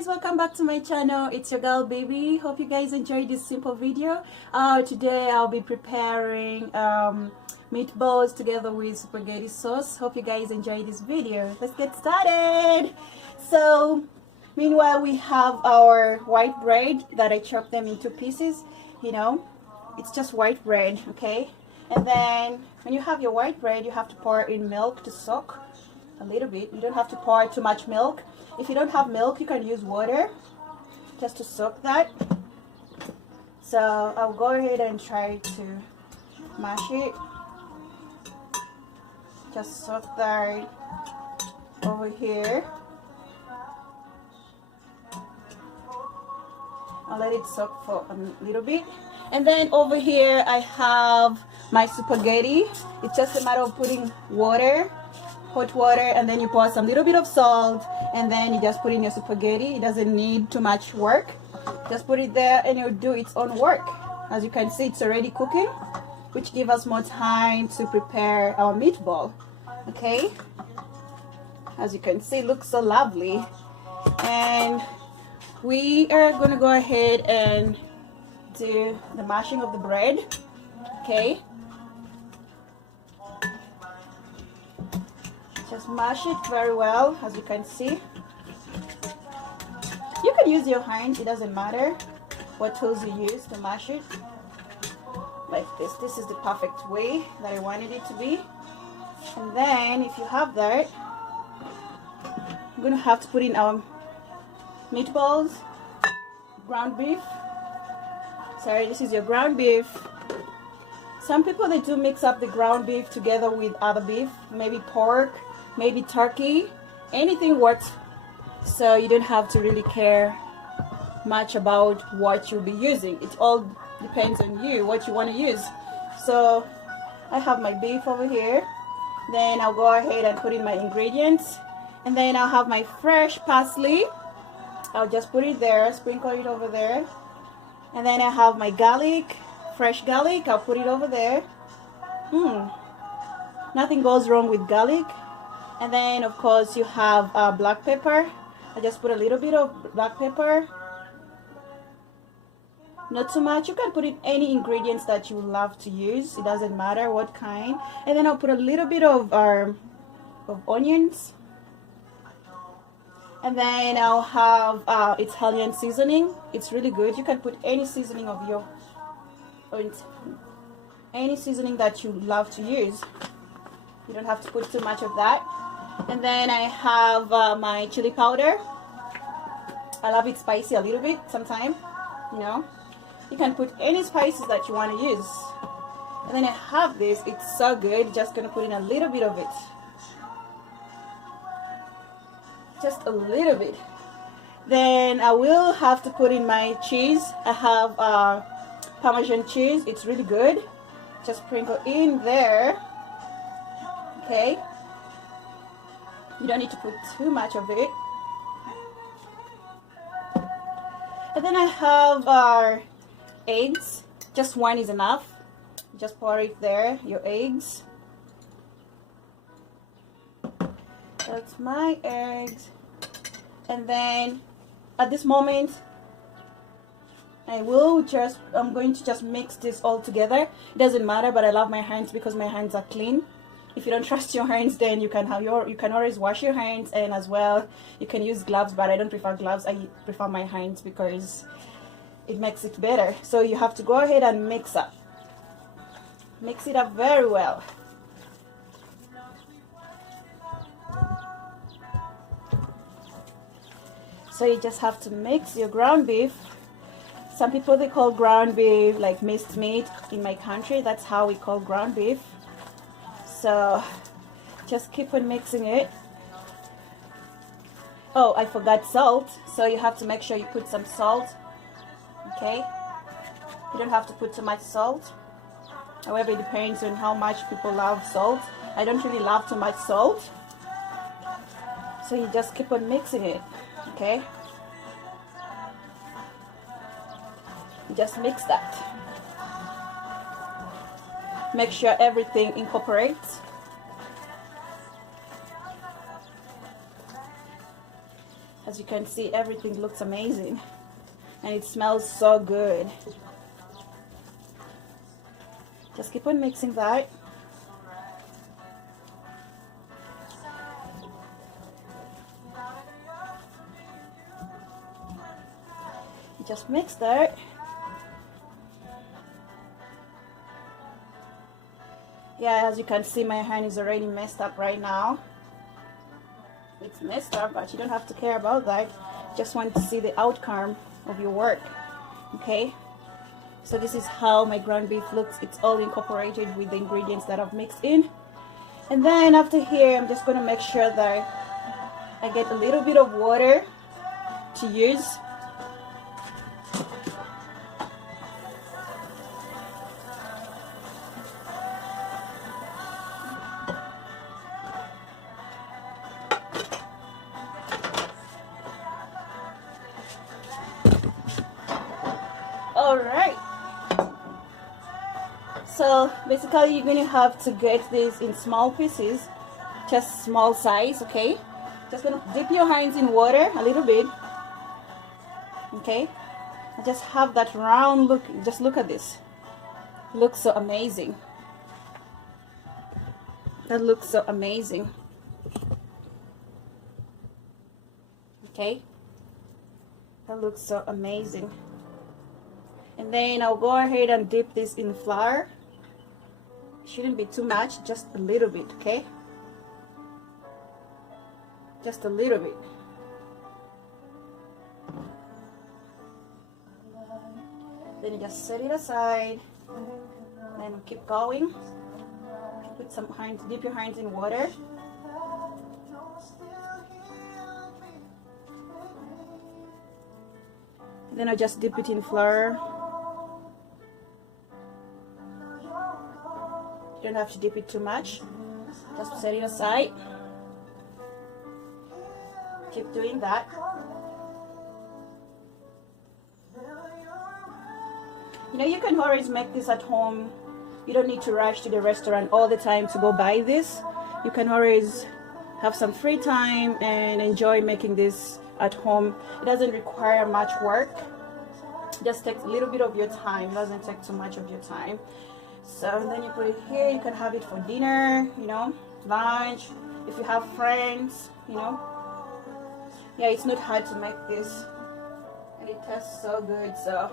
guys, welcome back to my channel. It's your girl baby. Hope you guys enjoyed this simple video. Today I'll be preparing meatballs together with spaghetti sauce. Hope you guys enjoy this video. Let's get started. So meanwhile, we have our white bread that I chopped them into pieces. You know, it's just white bread, okay? And then when you have your white bread, you have to pour in milk to soak a little bit. You don't have to pour too much milk. If you don't have milk, you can use water just to soak that. So I'll go ahead and try to mash it. Just soak that over here. I'll let it soak for a little bit. And then over here I have my spaghetti. It's just a matter of putting water, hot water, and then you pour some little bit of salt, and then you just put in your spaghetti. It doesn't need too much work. Just put it there and it'll do its own work. As you can see, it's already cooking, which gives us more time to prepare our meatball. Okay, as you can see, it looks so lovely. And we are gonna go ahead and do the mashing of the bread. Okay, just mash it very well. As you can see, you can use your hands, it doesn't matter what tools you use to mash it. Like this. This is the perfect way that I wanted it to be. And then if you have that, I'm gonna have to put in our meatballs, ground beef. Sorry, this is your ground beef. Some people, they do mix up the ground beef together with other beef, maybe pork, maybe turkey. Anything works, so you don't have to really care much about what you'll be using. It all depends on you, what you want to use. So I have my beef over here. Then I'll go ahead and put in my ingredients, and then I'll have my fresh parsley. I'll just put it there, sprinkle it over there. And then I have my garlic, fresh garlic. I'll put it over there. Nothing goes wrong with garlic. And then of course you have black pepper. I just put a little bit of black pepper, not too much. You can put in any ingredients that you love to use, it doesn't matter what kind. And then I'll put a little bit of onions. And then I'll have Italian seasoning. It's really good. You can put any seasoning of your own, any seasoning that you love to use. You don't have to put too much of that. And then I have my chili powder. I love it spicy a little bit sometimes, you know. You can put any spices that you want to use. And then I have this. It's so good. Just gonna put in a little bit of it. Just a little bit. Then I will have to put in my cheese. I have parmesan cheese. It's really good. Just sprinkle in there. Okay, you don't need to put too much of it. And then I have our eggs. Just one is enough. Just pour it there, your eggs. That's my eggs. And then at this moment I'm going to just mix this all together. It doesn't matter, but I love my hands because my hands are clean. If you don't trust your hands, then you can always wash your hands, and as well you can use gloves, but I don't prefer gloves. I prefer my hands because it makes it better. So you have to go ahead and mix it up very well. So you just have to mix your ground beef. Some people, they call ground beef like minced meat. In my country, that's how we call ground beef. So just keep on mixing it. Oh, I forgot salt. So you have to make sure you put some salt. Okay, you don't have to put too much salt. However, it depends on how much people love salt. I don't really love too much salt. So you just keep on mixing it. Okay, just mix that. Make sure everything incorporates. As you can see, everything looks amazing and it smells so good. Just keep on mixing that. Just mix that. Yeah, as you can see, my hand is already messed up right now. It's messed up, but you don't have to care about that. Just want to see the outcome of your work. Okay, so this is how my ground beef looks. It's all incorporated with the ingredients that I've mixed in. And then after here, I'm just going to make sure that I get a little bit of water to use. Alright, so basically you're going to have to get this in small pieces, just small size. Okay, just going to dip your hands in water a little bit. Okay, and just have that round look. Just look at this. It looks so amazing. That looks so amazing. Okay, that looks so amazing. And then I'll go ahead and dip this in flour. Shouldn't be too much, just a little bit, okay? Just a little bit. Then you just set it aside. Then keep going. Put some hands, dip your hands in water. Then I'll just dip it in flour. You don't have to dip it too much. Just set it aside. Keep doing that. You know, you can always make this at home. You don't need to rush to the restaurant all the time to go buy this. You can always have some free time and enjoy making this at home. It doesn't require much work. It just takes a little bit of your time. It doesn't take too much of your time. So and then you put it here. You can have it for dinner, you know, lunch, if you have friends, you know. Yeah, it's not hard to make this, and it tastes so good. So,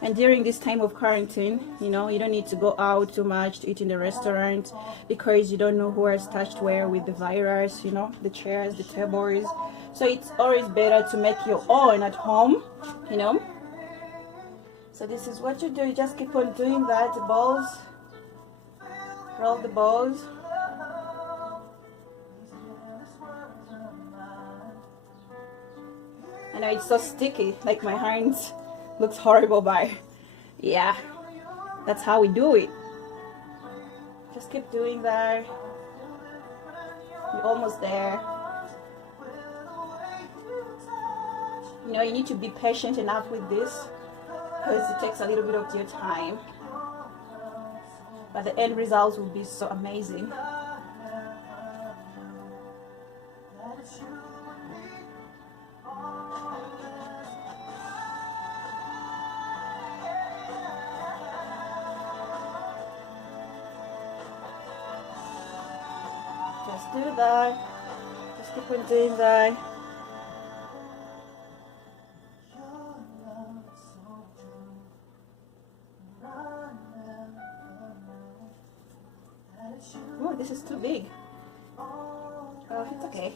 and during this time of quarantine, you know, you don't need to go out too much to eat in the restaurant because you don't know who has touched where with the virus, you know, the chairs, the tables. So it's always better to make your own at home, you know. So this is what you do. You just keep on doing that. The balls, roll the balls. I know it's so sticky, like my hands looks horrible, but yeah, that's how we do it. Just keep doing that. You're almost there. You know, you need to be patient enough with this because it takes a little bit of your time, but the end results will be so amazing. Just do that. Just keep on doing that. Oh, this is too big. Oh, it's okay.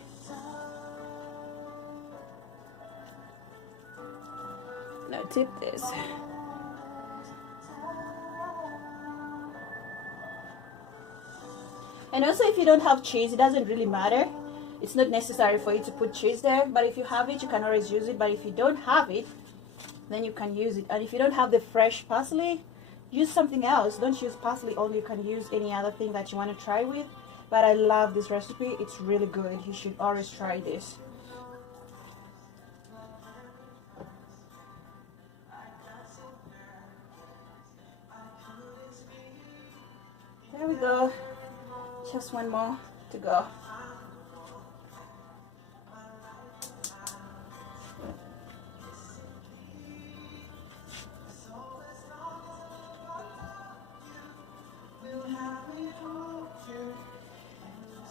Now tip this. And also, if you don't have cheese, it doesn't really matter. It's not necessary for you to put cheese there, but if you have it, you can always use it. But if you don't have it, then you can use it. And if you don't have the fresh parsley, use something else. Don't use parsley only. You can use any other thing that you want to try with. But I love this recipe. It's really good. You should always try this. There we go. Just one more to go.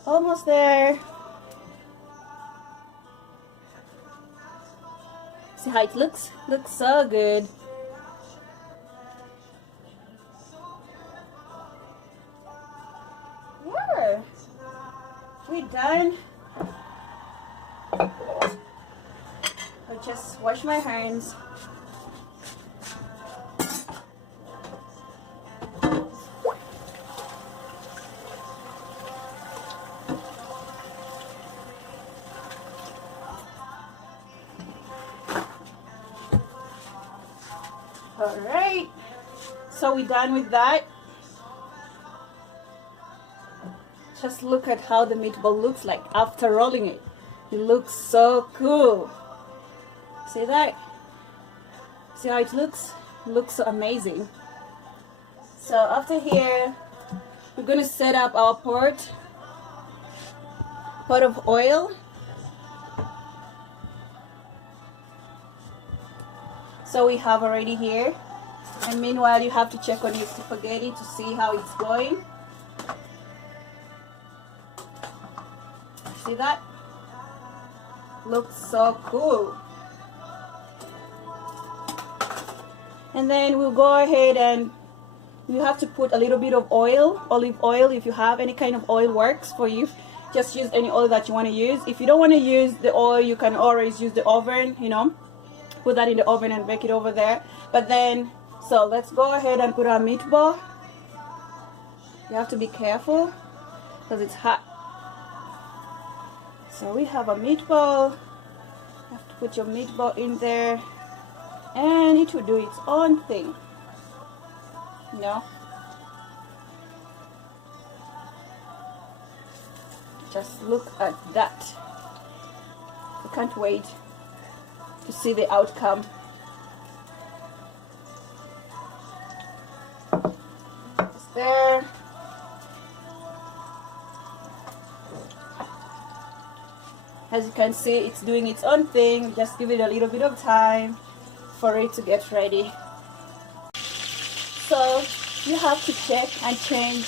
Almost there. See how it looks? Looks so good. Yeah, we're done. I'll just wash my hands. Alright, so we're done with that. Just look at how the meatball looks like after rolling it. It looks so cool. See that? See how it looks? It looks so amazing. So after here, we're going to set up our pot of oil. So we have already here, and meanwhile you have to check on your spaghetti to see how it's going. See that? Looks so cool. And then we'll go ahead and you have to put a little bit of oil, olive oil. If you have any kind of oil works for you. Just use any oil that you want to use. If you don't want to use the oil, you can always use the oven, you know. Put that in the oven and bake it over there. But then, so let's go ahead and put our meatball. You have to be careful because it's hot. So we have a meatball. You have to put your meatball in there, and it will do its own thing. You know? Just look at that. I can't wait to see the outcome. It's there. As you can see, it's doing its own thing. Just give it a little bit of time for it to get ready. So you have to check and change.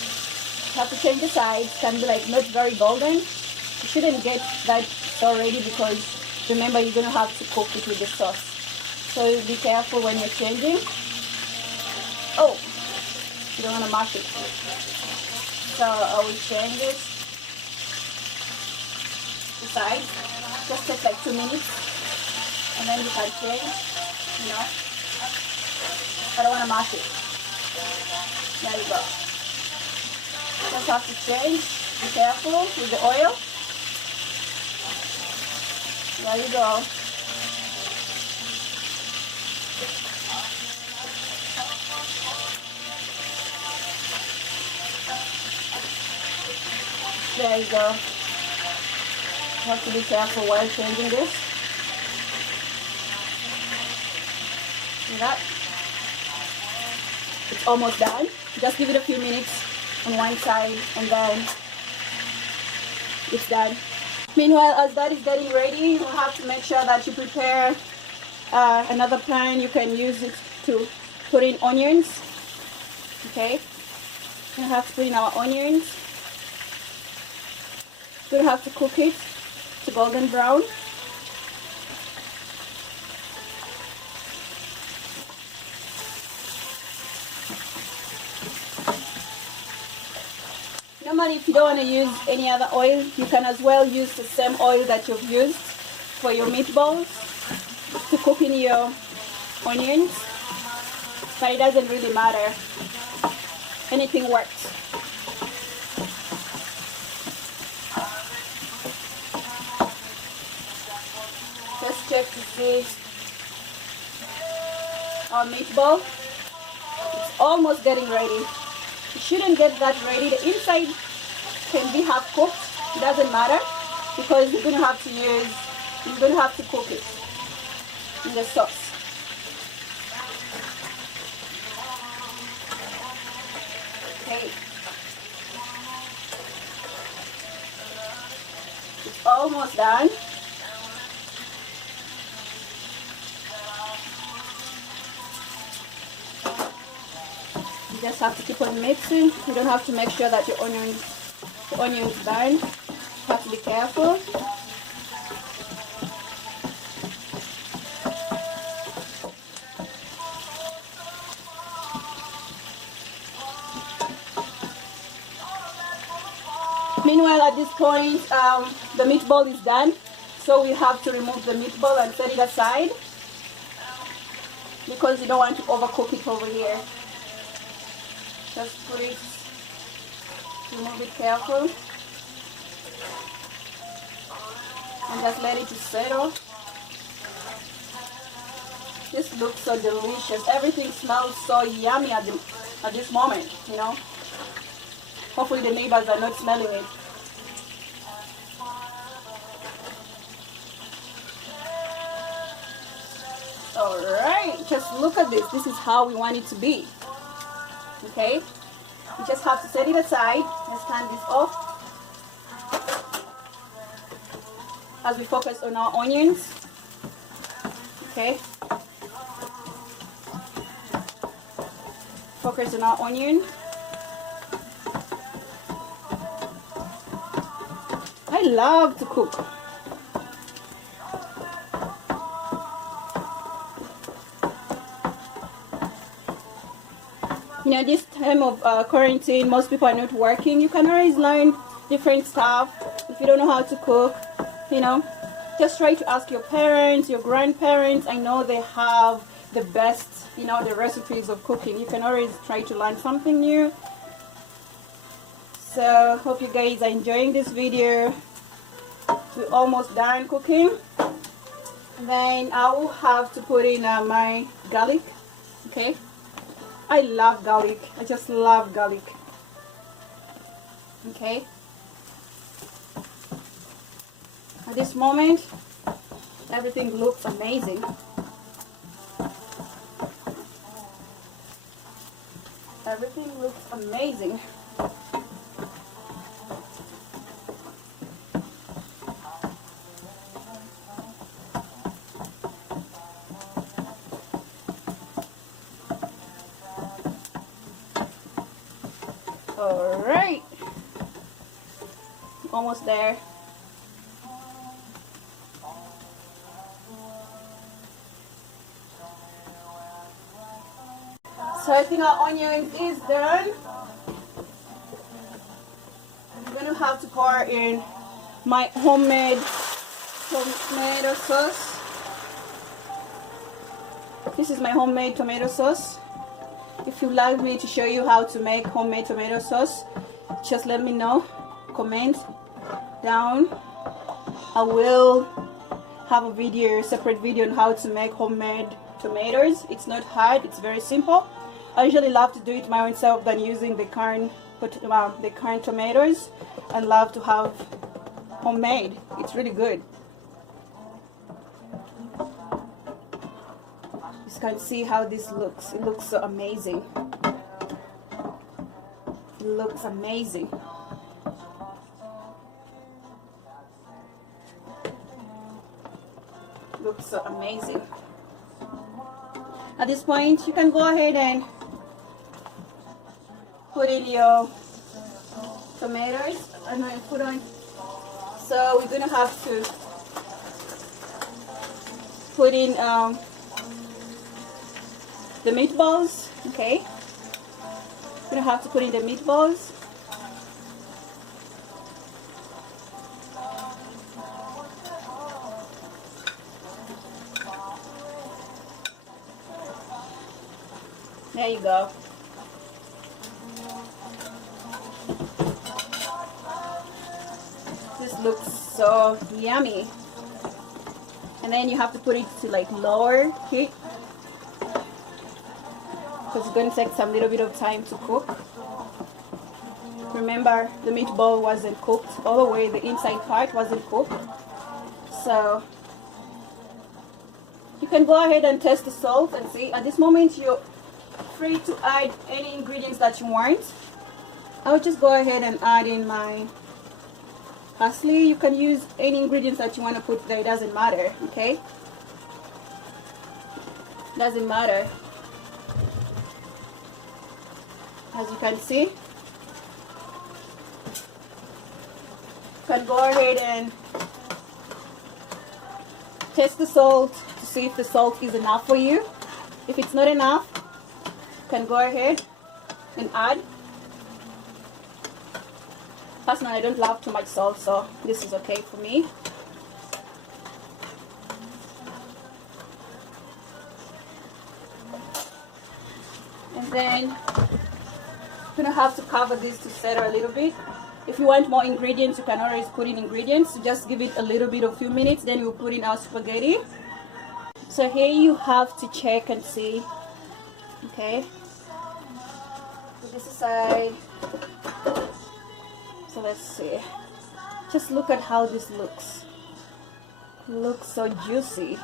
You have to change the sides. It can be like not very golden. You shouldn't get that so ready because remember, you're going to have to cook it with the sauce. So be careful when you're changing. Oh, you don't want to mash it. So I will change it. The side. Just take like 2 minutes. And then you can change. You know. I don't want to mash it. There you go. Just have to change. Be careful with the oil. There you go. There you go. You have to be careful while changing this. See that? It's almost done. Just give it a few minutes on one side and then it's done. Meanwhile, as that is getting ready, you have to make sure that you prepare another pan. You can use it to put in onions. Okay? You have to put in our onions. We have to cook it to golden brown. Normally, if you don't want to use any other oil, you can as well use the same oil that you've used for your meatballs to cook in your onions, but it doesn't really matter. Anything works. Just check to see our meatball. It's almost getting ready. You shouldn't get that ready. The inside can be half cooked. It doesn't matter because you're going to have to cook it in the sauce. Okay. It's almost done. You just have to keep on mixing. You don't have to make sure that your onions burn. Have to be careful. Meanwhile, at this point, the meatball is done. So we have to remove the meatball and set it aside because you don't want to overcook it over here. Just put it, remove it careful, and just let it settle. This looks so delicious. Everything smells so yummy at this moment, you know. Hopefully the neighbors are not smelling it. Alright, just look at this. This is how we want it to be. Okay? We just have to set it aside. Let's turn this off. As we focus on our onions. Okay? Focus on our onion. I love to cook. You know, this time of quarantine, most people are not working. You can always learn different stuff. If you don't know how to cook, you know, just try to ask your parents, your grandparents. I know they have the best, you know, the recipes of cooking. You can always try to learn something new. So, hope you guys are enjoying this video. We're almost done cooking. Then I will have to put in my garlic. Okay. I love garlic. I just love garlic. Okay. At this moment, everything looks amazing. Everything looks amazing. Alright, almost there. So I think our onion is done. I'm going to have to pour in my homemade tomato sauce. This is my homemade tomato sauce. If you'd like me to show you how to make homemade tomato sauce, just let me know. Comment down. I will have a video, separate video on how to make homemade tomatoes. It's not hard, it's very simple. I usually love to do it my own self than using the canned tomatoes, and love to have homemade. It's really good. You can see how this looks. It looks so amazing. It looks amazing. Looks so amazing. At this point, you can go ahead and put in your tomatoes. I'm going to put on. So we're going to have to put in the meatballs. Okay, we're gonna have to put in the meatballs. There you go. This looks so yummy. And then you have to put it to like lower heat, because it's going to take some little bit of time to cook. Remember, the meatball wasn't cooked all the way, the inside part wasn't cooked. So you can go ahead and test the salt and see. At this moment, you're free to add any ingredients that you want. I'll just go ahead and add in my parsley. You can use any ingredients that you want to put there, it doesn't matter. Okay, doesn't matter. As you can see, you can go ahead and taste the salt to see if the salt is enough for you. If it's not enough, you can go ahead and add. Personally, I don't love too much salt, so this is okay for me. And then I'm gonna have to cover this to settle a little bit. If you want more ingredients, you can always put in ingredients. Just give it a little bit of few minutes, then we'll put in our spaghetti. So here you have to check and see. Okay. Put this aside. So let's see. Just look at how this looks. It looks so juicy.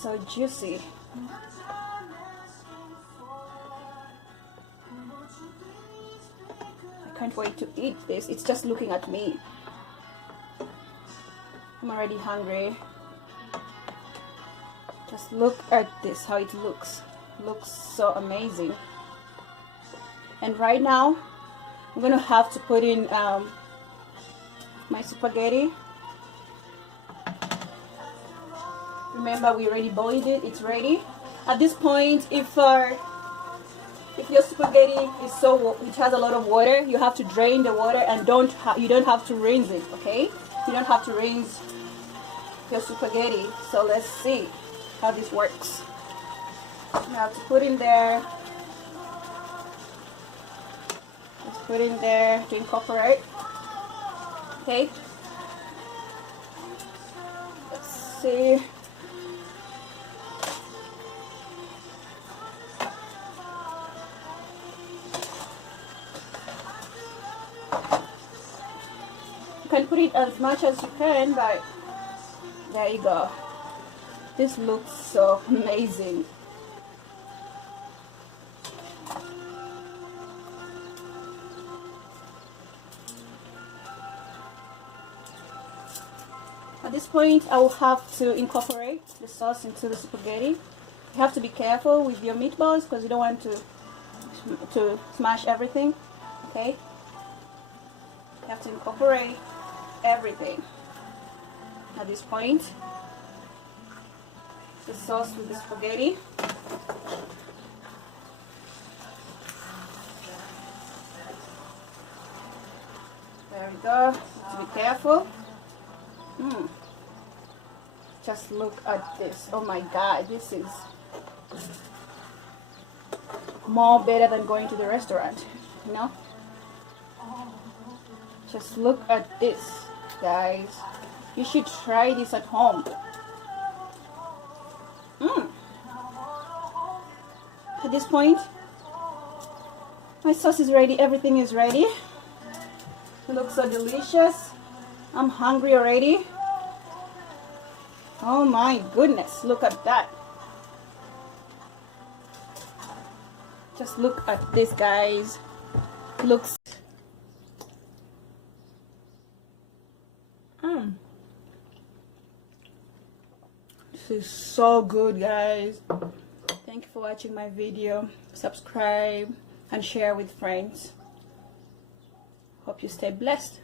So juicy. I can't wait to eat this. It's just looking at me. I'm already hungry. Just look at this, how it looks. Looks so amazing. And right now, I'm gonna have to put in my spaghetti. Remember, we already boiled it. It's ready. At this point, if your spaghetti is which has a lot of water, you have to drain the water and you don't have to rinse it. Okay, you don't have to rinse your spaghetti. So let's see how this works. You have to put in there. Let's put in there to incorporate. Okay. Let's see. You can put it as much as you can, but there you go. This looks so amazing. At this point, I will have to incorporate the sauce into the spaghetti. You have to be careful with your meatballs because you don't want to smash everything. Okay? You have to incorporate everything. At this point, the sauce with the spaghetti. There we go. Have to be careful. Just look at this. Oh my God, this is more better than going to the restaurant, you know? Just look at this, guys. You should try this at home. At this point, my sauce is ready. Everything is ready. It looks so delicious. I'm hungry already. Oh my goodness, look at that. Just look at this, guys. It looks This is so good, guys. Thank you for watching my video. Subscribe and share with friends. Hope you stay blessed.